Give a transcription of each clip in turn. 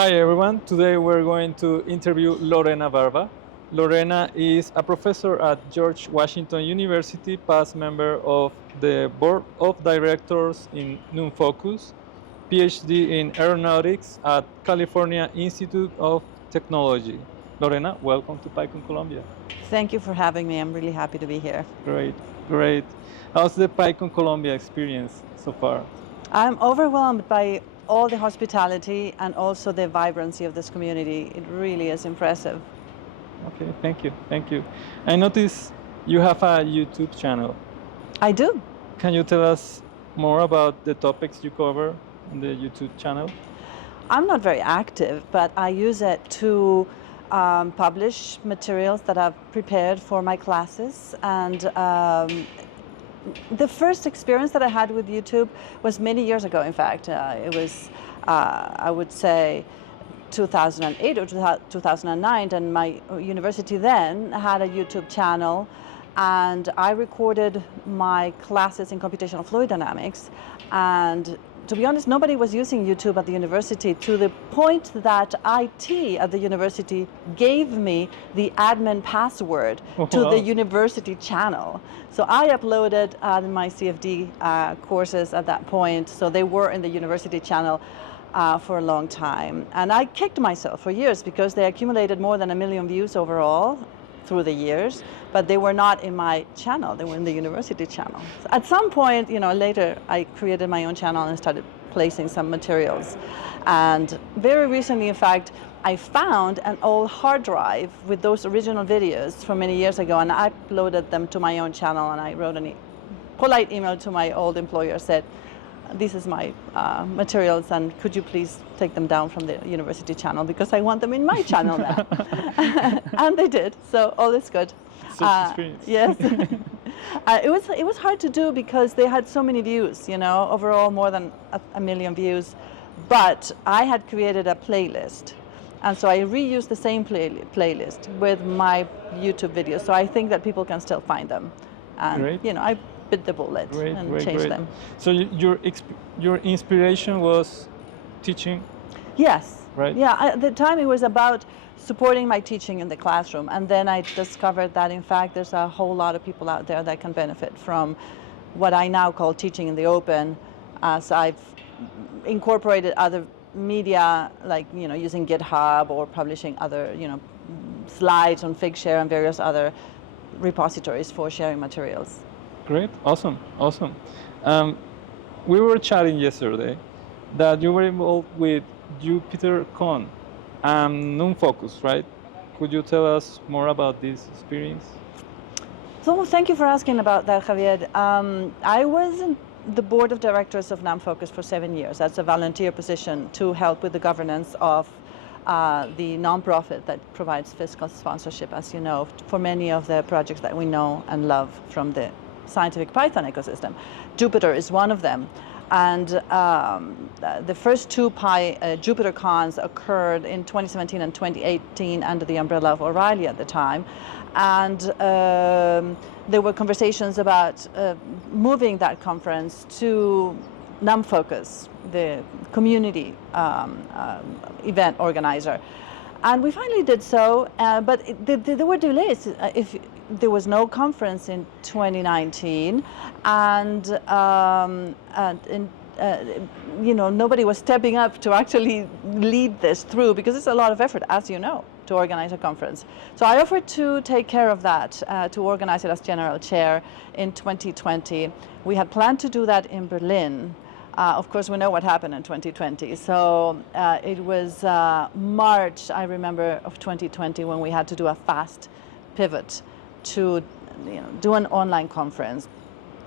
Hi everyone, today we're going to interview Lorena Barba. Lorena is a professor at George Washington University, past member of the Board of Directors in NumFocus, PhD in Aeronautics at California Institute of Technology. Lorena, welcome to Pycon Colombia. Thank you for having me. I'm really happy to be here. Great, great. How's the Pycon Colombia experience so far? I'm overwhelmed by all the hospitality and also the vibrancy of this community. It really is impressive. Okay, thank you, thank you. I notice you have a YouTube channel. I do. Can you tell us more about the topics you cover on the YouTube channel? I'm not very active, but I use it to publish materials that I've prepared for my classes. And the first experience that I had with YouTube was many years ago, in fact. It was, I would say, 2008 or 2009, and my university then had a YouTube channel, and I recorded my classes in computational fluid dynamics. And to be honest, nobody was using YouTube at the university, to the point that IT at the university gave me the admin password to the university channel. So I uploaded my CFD courses at that point, so they were in the university channel for a long time. And I kicked myself for years because they accumulated more than 1 million views overall through the years, but they were not in my channel, they were in the university channel. So at some point, later, I created my own channel and started placing some materials. And very recently, in fact, I found an old hard drive with those original videos from many years ago, and I uploaded them to my own channel, and I wrote a polite email to my old employer, said, "This is my materials, and could you please take them down from the university channel because I want them in my channel now." And they did, so all is good. Such experience. Yes. It was hard to do because they had so many views, overall more than 1 million views. But I had created a playlist, and so I reused the same playlist with my YouTube videos. So I think that people can still find them. And Great. I bit the bullet and changed them. So your inspiration was teaching? Yes. Right? Yeah, at the time it was about supporting my teaching in the classroom, and then I discovered that in fact there's a whole lot of people out there that can benefit from what I now call teaching in the open, as I've incorporated other media, like using GitHub or publishing other slides on Figshare and various other repositories for sharing materials. Great, awesome. We were chatting yesterday that you were involved with JupyterCon and NumFocus, right? Could you tell us more about this experience? So thank you for asking about that, Javier. I was in the board of directors of NumFocus for 7 years. That's a volunteer position to help with the governance of the nonprofit that provides fiscal sponsorship, as you know, for many of the projects that we know and love from the scientific Python ecosystem. Jupyter is one of them. And the first two JupyterCons occurred in 2017 and 2018 under the umbrella of O'Reilly at the time. And there were conversations about moving that conference to NumFocus, the community event organizer. And we finally did so, but there were delays. If there was no conference in 2019, and nobody was stepping up to actually lead this through, because it's a lot of effort, as you know, to organize a conference. So I offered to take care of that, to organize it as general chair in 2020. We had planned to do that in Berlin. Of course, we know what happened in 2020. So it was March, I remember, of 2020 when we had to do a fast pivot to do an online conference.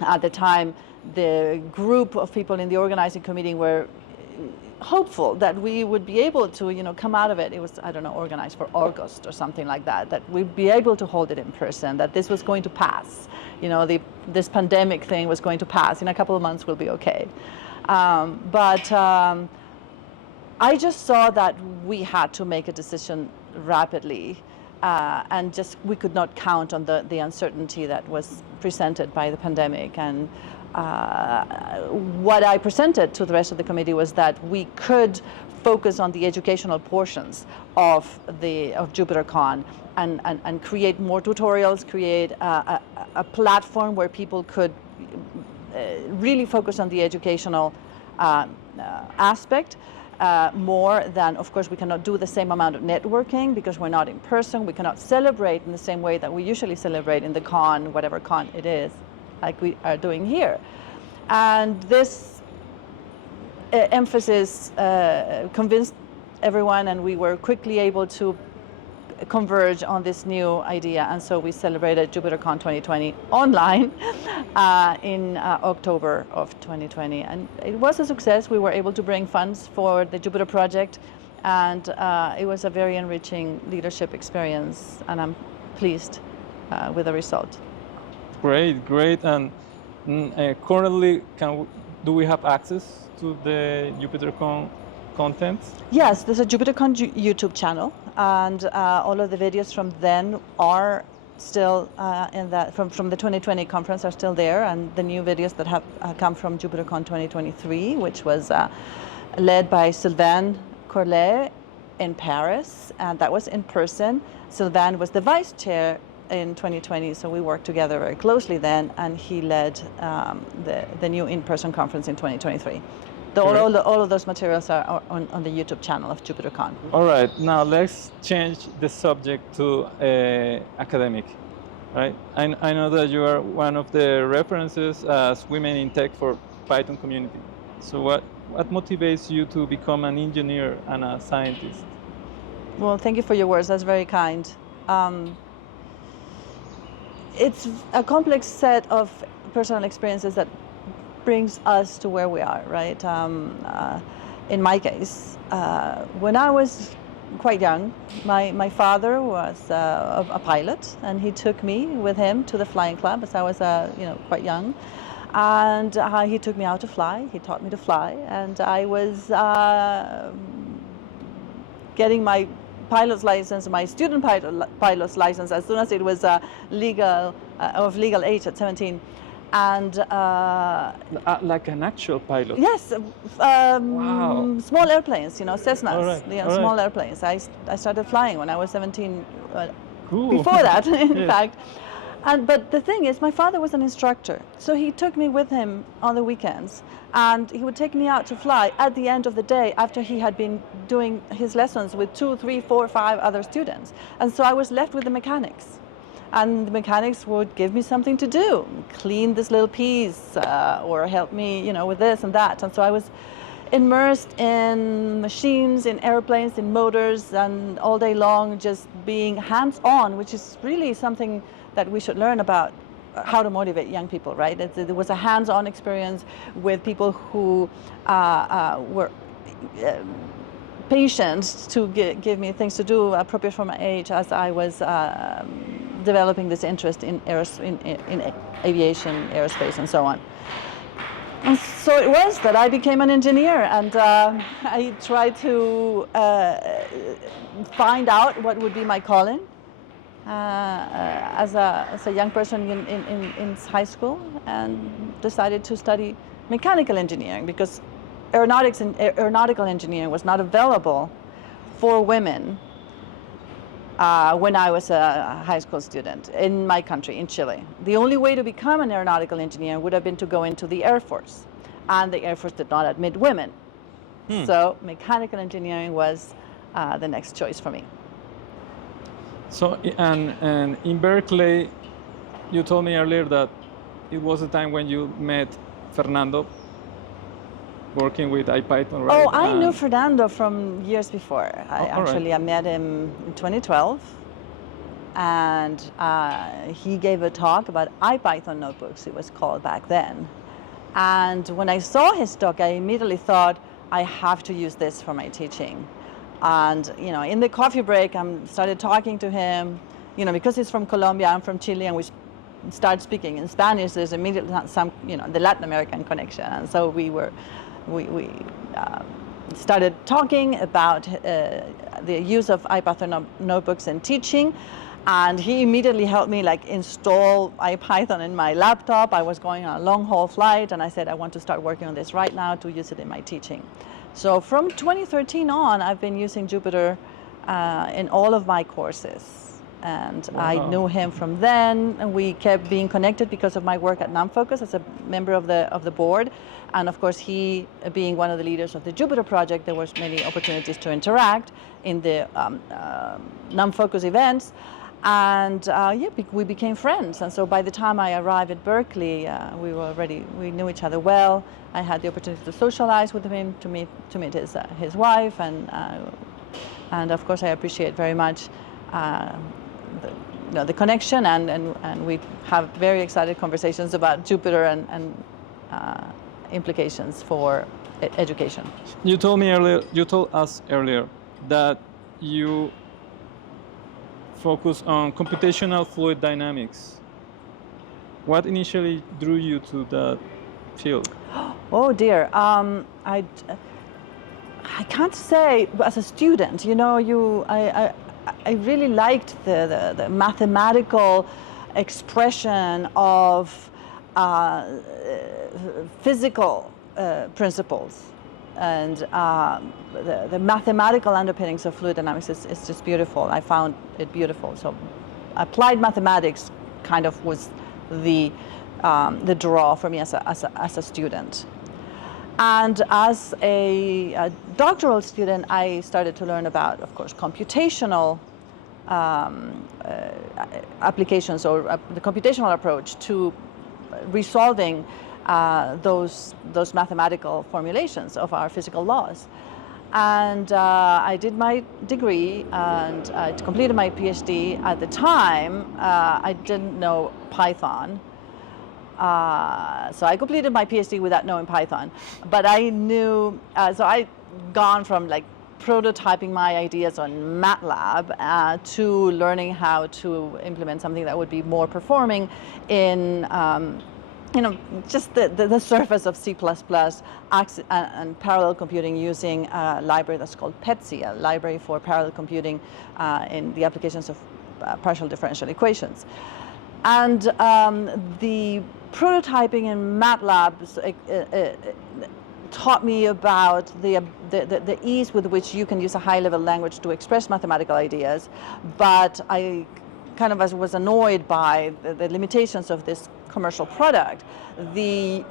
At the time, the group of people in the organizing committee were hopeful that we would be able to come out of it. It was, I don't know, organized for August or something like that, that we'd be able to hold it in person, that this was going to pass. This pandemic thing was going to pass. In a couple of months, we'll be okay. But I just saw that we had to make a decision rapidly, and we could not count on the uncertainty that was presented by the pandemic. And what I presented to the rest of the committee was that we could focus on the educational portions of JupyterCon and create more tutorials, create a platform where people could really focus on the educational aspect. More than, of course, we cannot do the same amount of networking because we're not in person. We cannot celebrate in the same way that we usually celebrate in the con, whatever con it is, like we are doing here. And this emphasis convinced everyone, and we were quickly able to converge on this new idea, and so we celebrated JupyterCon 2020 online in October of 2020, and it was a success. We were able to bring funds for the Jupyter project, and it was a very enriching leadership experience, and I'm pleased with the result. Great, great. And currently, do we have access to the JupyterCon content? Yes, there's a JupyterCon YouTube channel, and all of the videos from then are still from the 2020 conference are still there, and the new videos that have come from JupyterCon 2023, which was led by Sylvain Corlet in Paris, and that was in person. Sylvain was the vice chair in 2020, so we worked together very closely then, and he led the new in-person conference in 2023. All of those materials are on the YouTube channel of JupyterCon. All right, now let's change the subject to academic. Right? I know that you are one of the references as women in tech for Python community. So what motivates you to become an engineer and a scientist? Well, thank you for your words. That's very kind. It's a complex set of personal experiences that brings us to where we are, right? In my case, when I was quite young, my father was a pilot, and he took me with him to the flying club as I was quite young, and he took me out to fly. He taught me to fly, and I was getting my pilot's license, my student pilot's license, as soon as it was legal age at 17. And like an actual pilot? Yes, wow. Small airplanes, Cessnas, All small right. airplanes. I started flying when I was 17. Cool. Before that, in Yes. fact. But the thing is, my father was an instructor, so he took me with him on the weekends, and he would take me out to fly at the end of the day after he had been doing his lessons with 2, 3, 4, 5 other students. And so I was left with the mechanics. And the mechanics would give me something to do, clean this little piece, or help me, with this and that. And so I was immersed in machines, in airplanes, in motors, and all day long just being hands-on, which is really something that we should learn about how to motivate young people, right? It was a hands-on experience with people who were patient to give me things to do appropriate for my age as I was developing this interest in aviation, aerospace, and so on. And so it was that I became an engineer, and I tried to find out what would be my calling as a young person in high school, and decided to study mechanical engineering because aeronautical engineering was not available for women when I was a high school student in my country, in Chile. The only way to become an aeronautical engineer would have been to go into the Air Force, and the Air Force did not admit women. So mechanical engineering was the next choice for me. So, and in Berkeley, you told me earlier that it was a time when you met Fernando, working with IPython, right? Oh, I knew Fernando from years before. I met him in 2012, and he gave a talk about IPython notebooks, it was called back then. And when I saw his talk, I immediately thought, I have to use this for my teaching. And in the coffee break, I started talking to him, because he's from Colombia, I'm from Chile, and we started speaking in Spanish. There's immediately some, the Latin American connection, and so we started talking about the use of IPython notebooks in teaching, And he immediately helped me like install Python in my laptop. I was going on a long haul flight, and I said, I want to start working on this right now to use it in my teaching. So from 2013 on, I've been using Jupyter in all of my courses. And Wow. I knew him from then, and we kept being connected because of my work at NumFocus as a member of the board. And of course, he being one of the leaders of the Jupyter project, there was many opportunities to interact in the NumFocus events. And we became friends. And so by the time I arrived at Berkeley, we knew each other well. I had the opportunity to socialize with him, to meet his wife, and of course I appreciate very much the connection, and we have very excited conversations about Jupyter and implications for education. You told us earlier that you focus on computational fluid dynamics. What initially drew you to that field? Oh dear, I can't say. As a student, I really liked the mathematical expression of physical principles, and the mathematical underpinnings of fluid dynamics is just beautiful. I found it beautiful. So applied mathematics kind of was the draw for me as a student. And as a doctoral student, I started to learn about, of course, computational applications, or the computational approach to resolving those mathematical formulations of our physical laws. And I did my degree, and I completed my PhD. At the time, I didn't know Python. So I completed my PhD without knowing Python, but I knew, so I'd gone from like prototyping my ideas on MATLAB to learning how to implement something that would be more performing in, just the surface of C++ and parallel computing using a library that's called PETSI, a library for parallel computing in the applications of partial differential equations. And the prototyping in MATLAB taught me about the ease with which you can use a high-level language to express mathematical ideas, but I kind of was annoyed by the limitations of this commercial product. The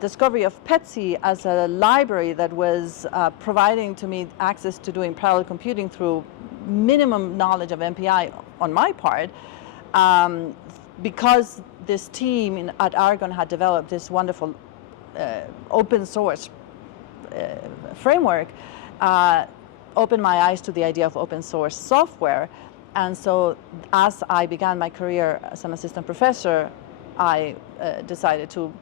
discovery of PETSI as a library that was providing to me access to doing parallel computing through minimum knowledge of MPI on my part, because this team at Argonne had developed this wonderful open source framework, opened my eyes to the idea of open source software. And so as I began my career as an assistant professor, I decided to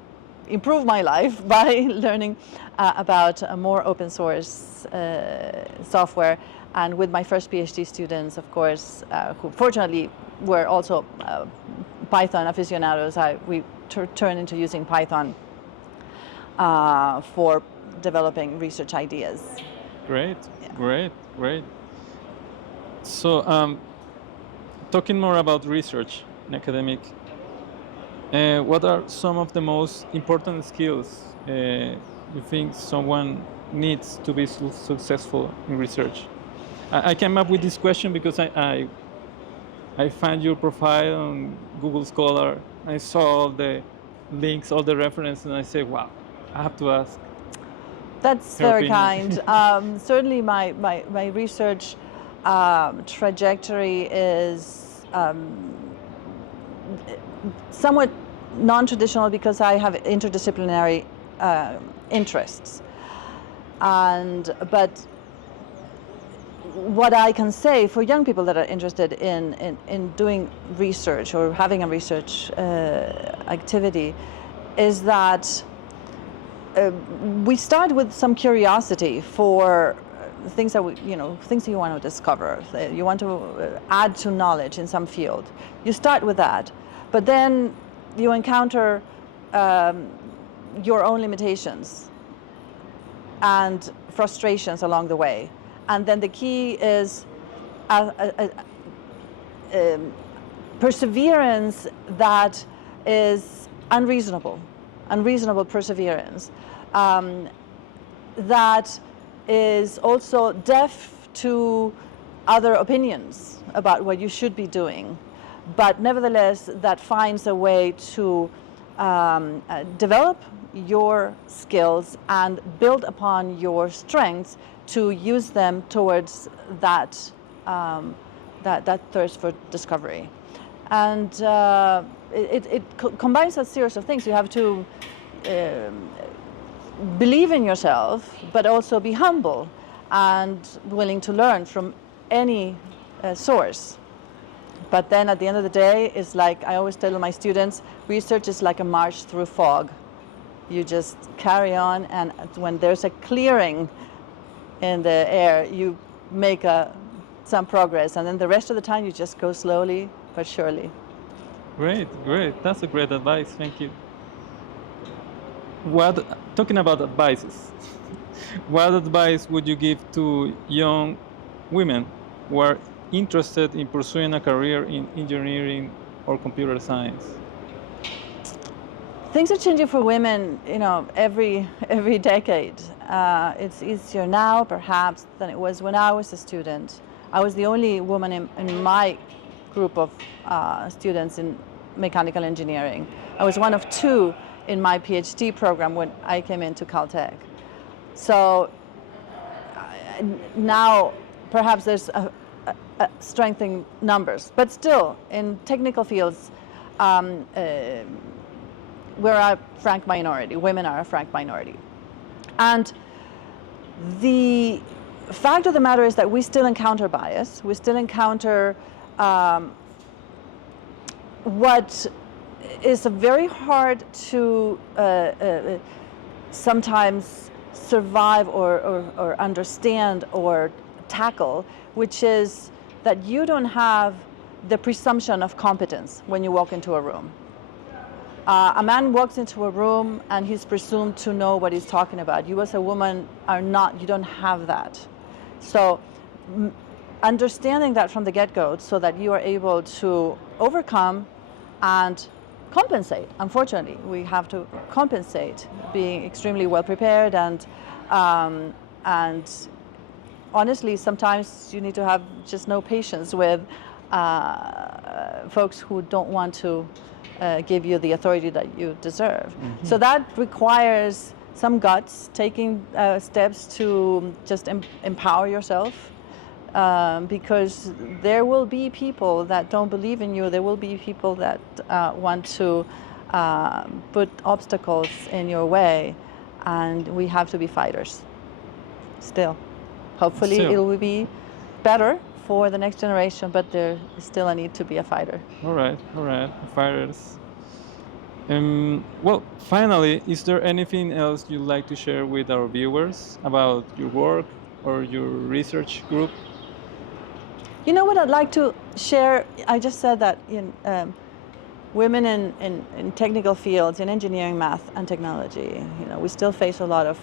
improve my life by learning about more open source software. And with my first PhD students, of course, who fortunately were also Python aficionados, we turned into using Python for developing research ideas. Great, yeah. Great. So, talking more about research in academic, what are some of the most important skills you think someone needs to be successful in research? I came up with this question because I found your profile on Google Scholar. I saw all the links, all the references, and I said, wow, I have to ask. That's very kind. Certainly my research trajectory is somewhat non-traditional because I have interdisciplinary interests. But what I can say for young people that are interested in doing research or having a research activity is that we start with some curiosity for things that things that you want to discover. You want to add to knowledge in some field. You start with that, but then you encounter your own limitations and frustrations along the way. And then the key is perseverance that is unreasonable perseverance, that is also deaf to other opinions about what you should be doing, but nevertheless that finds a way to develop your skills and build upon your strengths to use them towards that that thirst for discovery. And it combines a series of things. You have to believe in yourself, but also be humble and willing to learn from any source. But then at the end of the day, it's like I always tell my students, research is like a march through fog. You just carry on, and when there's a clearing in the air, you make some progress, and then the rest of the time you just go slowly but surely. Great, great. That's a great advice. Thank you. Talking about advices, what advice would you give to young women who are interested in pursuing a career in engineering or computer science? Things are changing for women, every decade. It's easier now, perhaps, than it was when I was a student. I was the only woman in my group of students in mechanical engineering. I was one of two in my PhD program when I came into Caltech. So now perhaps there's a strengthening numbers, but still in technical fields, we're a frank minority. Women are a frank minority. And the fact of the matter is that we still encounter bias. We still encounter what is very hard to sometimes survive or understand or tackle, which is that you don't have the presumption of competence when you walk into a room. A man walks into a room and he's presumed to know what he's talking about. You as a woman are not, you don't have that. So understanding that from the get-go so that you are able to overcome and compensate. Unfortunately, we have to compensate, being extremely well prepared, and honestly, sometimes you need to have just no patience with folks who don't want to give you the authority that you deserve. Mm-hmm. So that requires some guts, taking steps to just empower yourself, because there will be people that don't believe in you. There will be people that want to put obstacles in your way, and we have to be fighters still. Hopefully it will be better for the next generation, but there is still a need to be a fighter. All right, fighters. Well, finally, is there anything else you'd like to share with our viewers about your work or your research group? You know what I'd like to share? I just said that women in technical fields, in engineering, math, and technology, we still face a lot of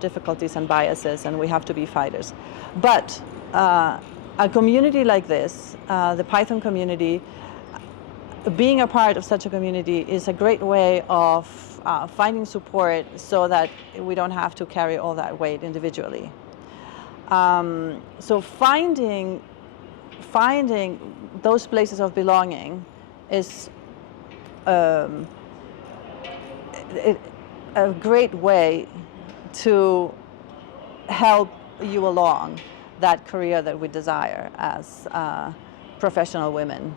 difficulties and biases, and we have to be fighters. But a community like this, the Python community, being a part of such a community is a great way of finding support so that we don't have to carry all that weight individually. So finding those places of belonging is a great way to help you along that career that we desire as professional women.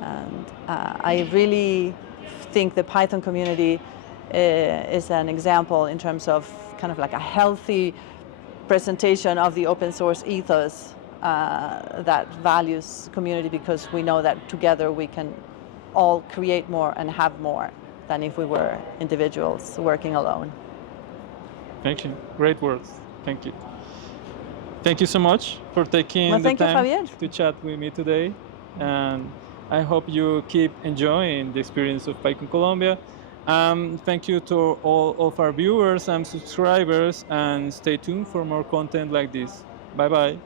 And I really think the Python community is an example in terms of kind of like a healthy presentation of the open source ethos that values community, because we know that together we can all create more and have more than if we were individuals working alone. Thank you. Great words. Thank you. Thank you so much for taking the time to chat with me today. And I hope you keep enjoying the experience of Pycon Colombia. Thank you to all of our viewers and subscribers, and stay tuned for more content like this. Bye-bye.